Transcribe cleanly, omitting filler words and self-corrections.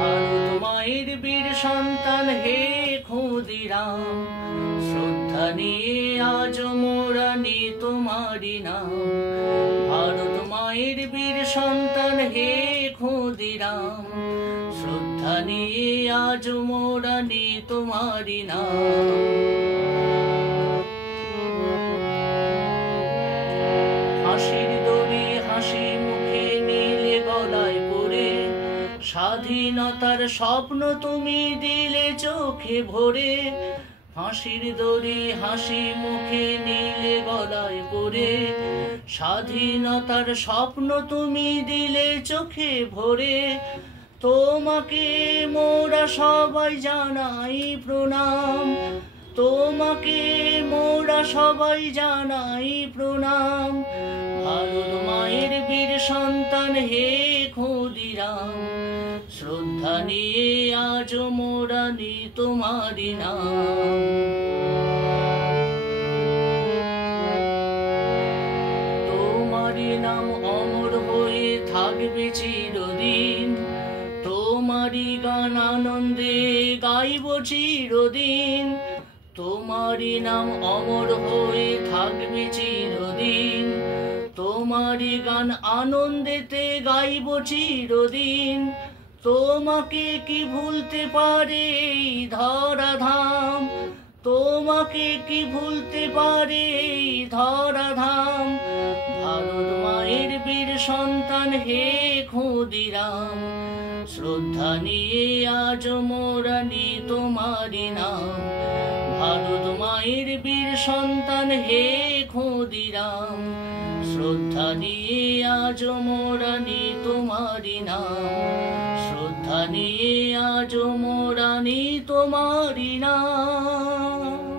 ভারত মায়ের বীর সন্তান হে ক্ষুদিরাম, শ্রদ্ধা নিয়ে আজ মোরা নি তোমারি নাম। ভারত মায়ের বীর সন্তান হে ক্ষুদিরাম, শ্রদ্ধা নিয়ে আজ মোরা নি তোমারি নাম। হাসির দড়ি হাসি মুখে নীলে গলায় পড়ে, স্বাধীনতার স্বপ্ন তুমি দিলে চোখে ভরে। হাসির দড়ি হাসি মুখে নীলে গলায় পড়ে, স্বাধীনতার স্বপ্ন তুমি দিলে চোখে ভরে। তোমাকে মোরা সবাই জানাই প্রণাম, তোমাকে মোরা সবাই জানাই প্রণাম। ভারত মায়ের বীর সন্তান হে ক্ষুদিরাম, শ্রদ্ধা নিয়ে আজ মোরা নি তোমারি নাম। তোমারি নাম অমর হয়ে থাকবে চিরদিন, তোমারি গান আনন্দে গাইব চিরদিন। তোমারি নাম অমর হয়ে থাকবে চিরদিন, তোমারি গান আনন্দেতে গাইব চিরদিন। তোমাকে কি ভুলতে পারে এই ধরাধাম, তোমাকে কি ভুলতে পারে এই ধরাধাম। ভারত মায়ের বীর সন্তান হে ক্ষুদিরাম, শ্রদ্ধা নিয়ে আজ মোরা নি তোমারি নাম। ভারত মায়ের বীর সন্তান হে ক্ষুদিরাম, শ্রদ্ধা নিয়ে আজ মোরা নি তোমারি নাম। শ্রদ্ধা নিয়ে আজ মোরা নি তোমারি নাম।